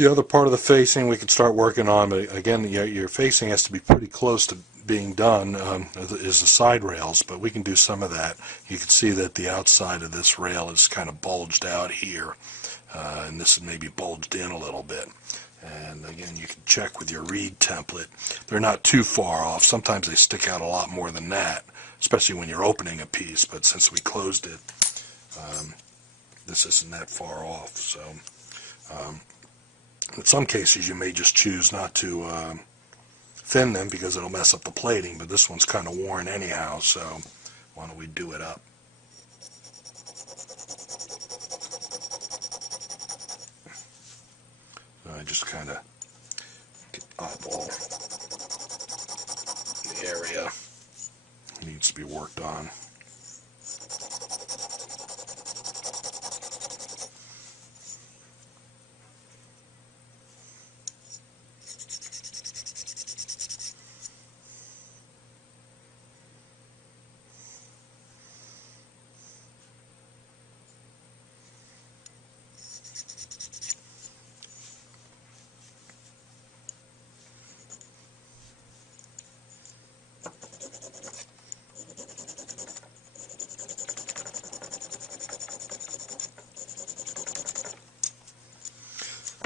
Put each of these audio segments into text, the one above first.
The other part of the facing we could start working on, but again, your facing has to be pretty close to being done, is the side rails, but we can do some of that. You can see that the outside of this rail is kind of bulged out here, and this is maybe bulged in a little bit. And again, you can check with your reed template. They're not too far off. Sometimes they stick out a lot more than that, especially when you're opening a piece, but since we closed it, this isn't that far off. So in some cases you may just choose not to thin them because it'll mess up the plating, but this one's kind of worn anyhow, so why don't we do it up. I just kind of get eyeball the area that needs to be worked on.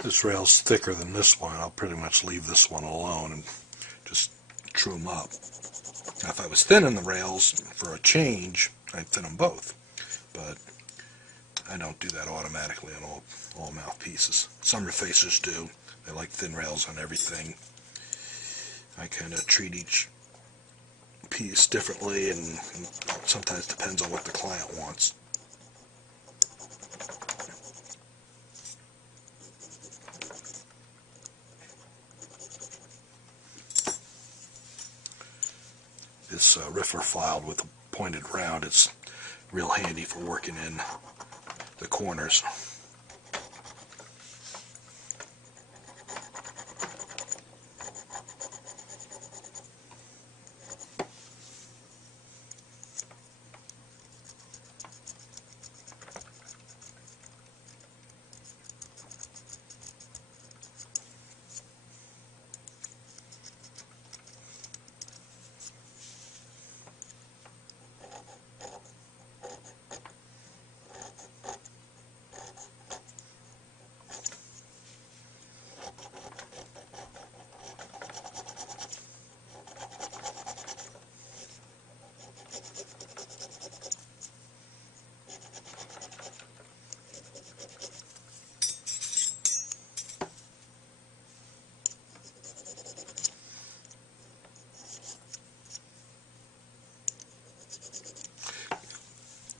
This rail's thicker than this one. I'll pretty much leave this one alone and just true them up. Now, if I was thinning the rails for a change, I'd thin them both, but I don't do that automatically on all mouthpieces. Some refacers do. They like thin rails on everything. I kind of treat each piece differently, and sometimes depends on what the client wants. This riffer filed with a pointed round, it's real handy for working in the corners.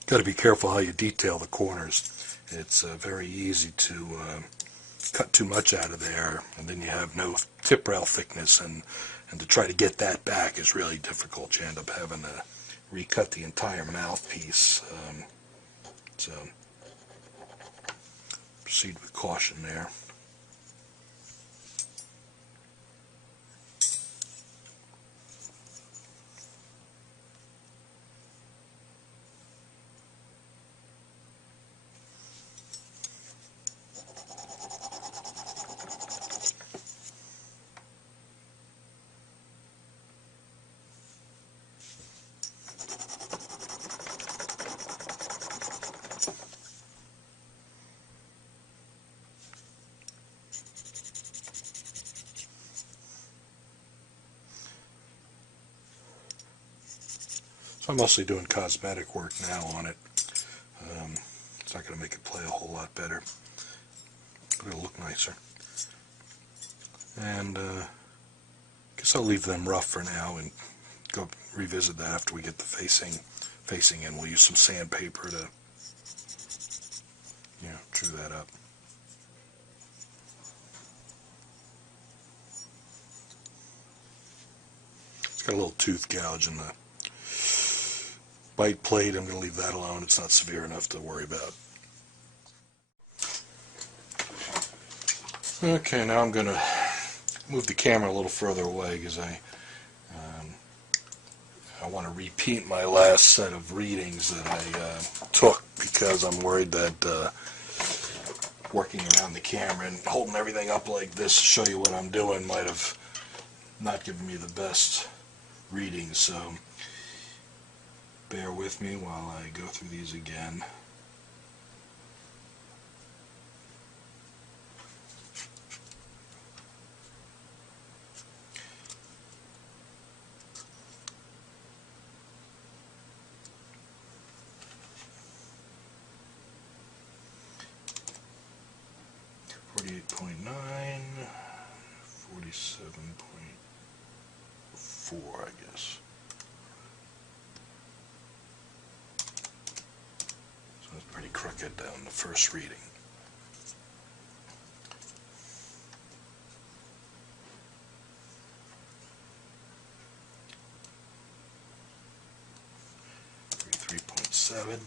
Got to be careful how you detail the corners. It's very easy to cut too much out of there, and then you have no tip rail thickness, and to try to get that back is really difficult. You end up having to recut the entire mouthpiece. So proceed with caution there. So I'm mostly doing cosmetic work now on it. It's not going to make it play a whole lot better, but it'll look nicer. And I guess I'll leave them rough for now and go revisit that after we get the facing in. We'll use some sandpaper to, true that up. It's got a little tooth gouge in the bite plate. I'm going to leave that alone. It's not severe enough to worry about. Okay, now I'm going to move the camera a little further away because I want to repeat my last set of readings that I took, because I'm worried that working around the camera and holding everything up like this to show you what I'm doing might have not given me the best readings, so bear with me while I go through these again. .9, 47.4, I guess. So it's pretty crooked down the first reading. .7,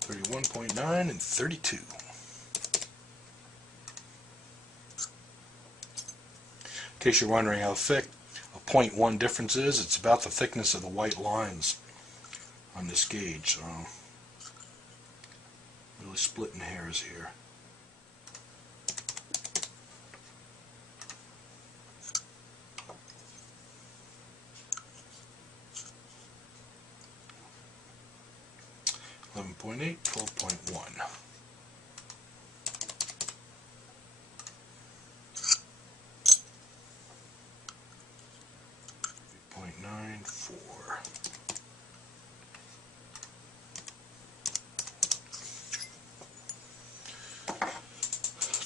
31.9 and 32. In case you're wondering how thick a 0.1 difference is, it's about the thickness of the white lines on this gauge. So really splitting hairs here. .8, 12.1. 3.94.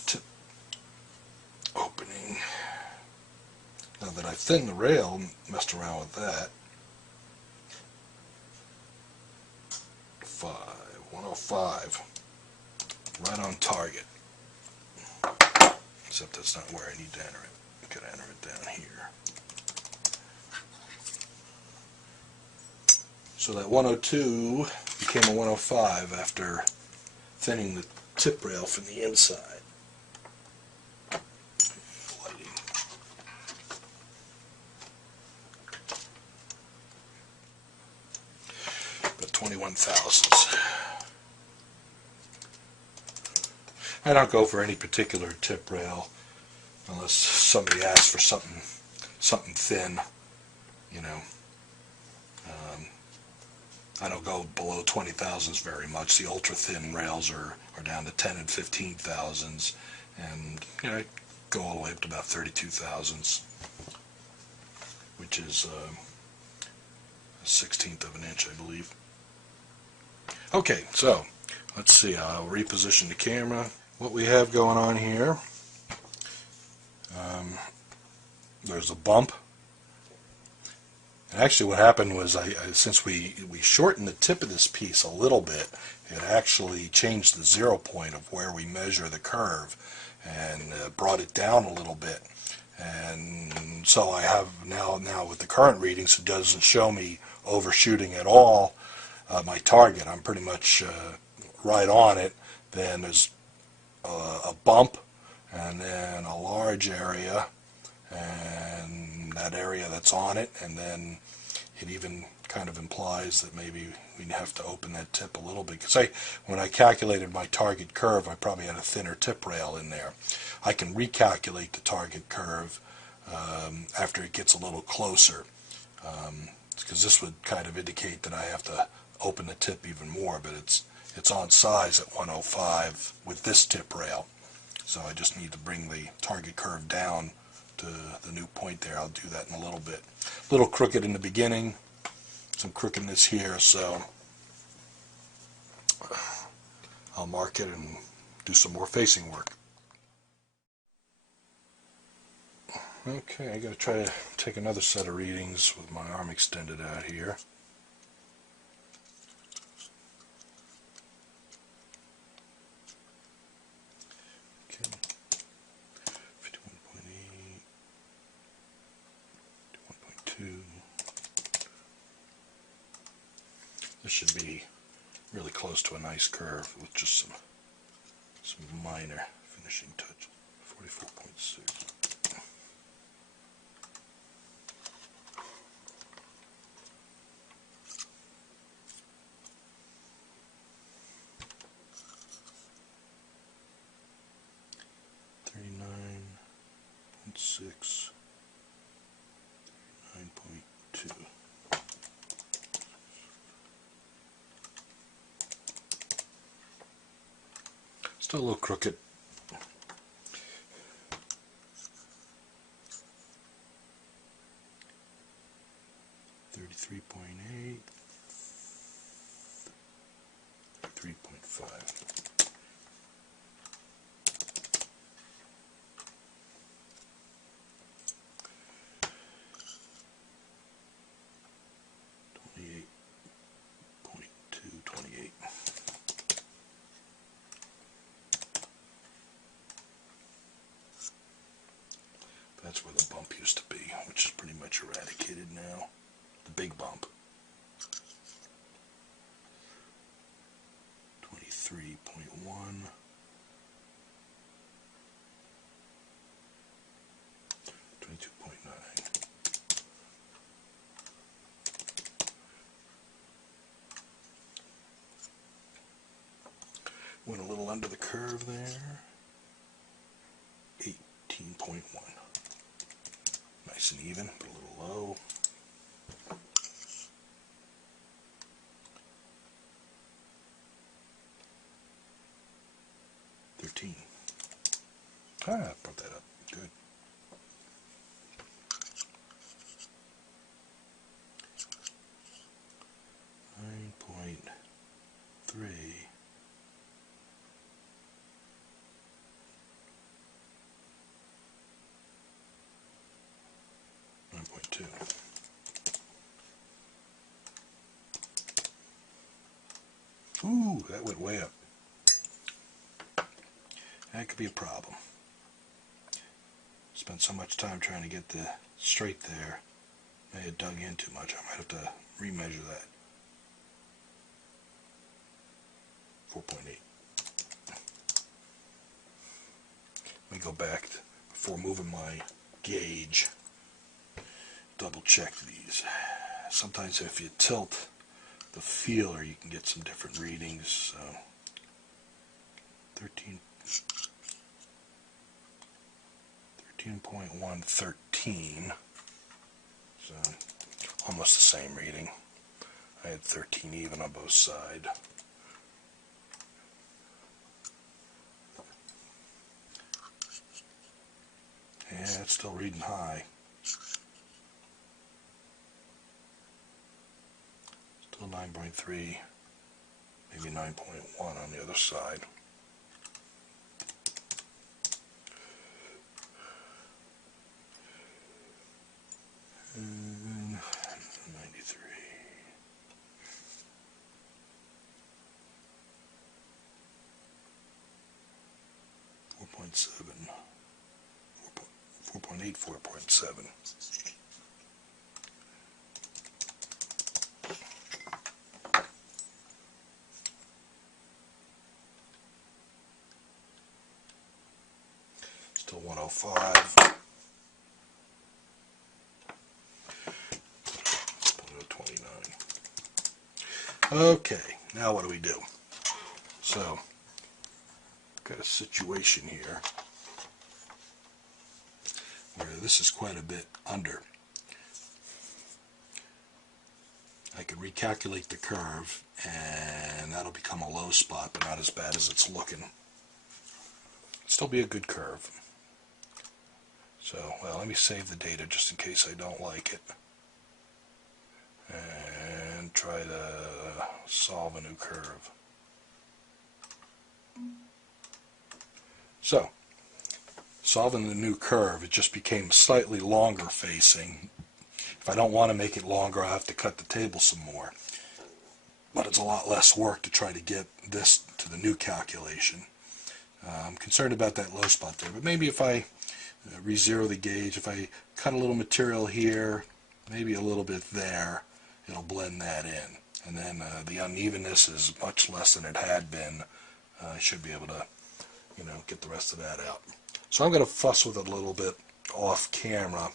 Tip opening. Now that I've thinned the rail, messed around with that. 105, right on target, except that's not where I need to enter it. I could enter it down here. So that 102 became a 105 after thinning the tip rail from the inside. Lighting. About 21 thousandths. I don't go for any particular tip rail unless somebody asks for something thin, you know. I don't go below 20 thousandths very much. The ultra thin rails are down to 10 and 15 thousandths, and you know, I go all the way up to about 32 thousandths, which is a 1/16 of an inch, I believe. Okay, so let's see. I'll reposition the camera. What we have going on here, there's a bump. And actually what happened was, since we shortened the tip of this piece a little bit, it actually changed the 0 point of where we measure the curve and brought it down a little bit. And so I have now with the current readings, it doesn't show me overshooting at all my target. I'm pretty much right on it. Then there's a bump, and then a large area, and that area that's on it, and then it even kind of implies that maybe we have to open that tip a little bit, because when I calculated my target curve, I probably had a thinner tip rail in there. I can recalculate the target curve after it gets a little closer, because this would kind of indicate that I have to open the tip even more, but it's on size at 105 with this tip rail, so I just need to bring the target curve down to the new point there. I'll do that in a little bit. A little crooked in the beginning, some crookedness here, so I'll mark it and do some more facing work. Okay, I gotta try to take another set of readings with my arm extended out here. Okay, 51.8, 51.2. This should be really close to a nice curve with just some minor finishing touches. 44.6. Still a little crooked. .8, 3.5. That's where the bump used to be, which is pretty much eradicated now. The big bump. 23.1. 22.9. Went a little under the curve there. 18.1. Nice and even, but a little low. Ah, brought that up. Good. .3. 9.2. Ooh, that went way up. That could be a problem. Spent so much time trying to get the straight there. May have dug in too much. I might have to remeasure that. 4.8. Let me go back before moving my gauge. Double check these. Sometimes if you tilt the feeler, you can get some different readings. So 13.113. So almost the same reading. I had 13 even on both sides. Yeah, it's still reading high. Still 9.3, maybe 9.1 on the other side. And 93. 4.7. 4.8, 4.7. Still 105. 29. Okay, now what do we do? So, got a situation here where this is quite a bit under. I could recalculate the curve and that'll become a low spot, but not as bad as it's looking. Still be a good curve. So, well, let me save the data just in case I don't like it. And try to solve a new curve. So, solving the new curve, it just became slightly longer facing. If I don't want to make it longer, I have to cut the table some more. But it's a lot less work to try to get this to the new calculation. I'm concerned about that low spot there, but maybe if I re-zero the gauge, if I cut a little material here, maybe a little bit there, it'll blend that in. And then the unevenness is much less than it had been. I should be able to, get the rest of that out. So I'm going to fuss with it a little bit off camera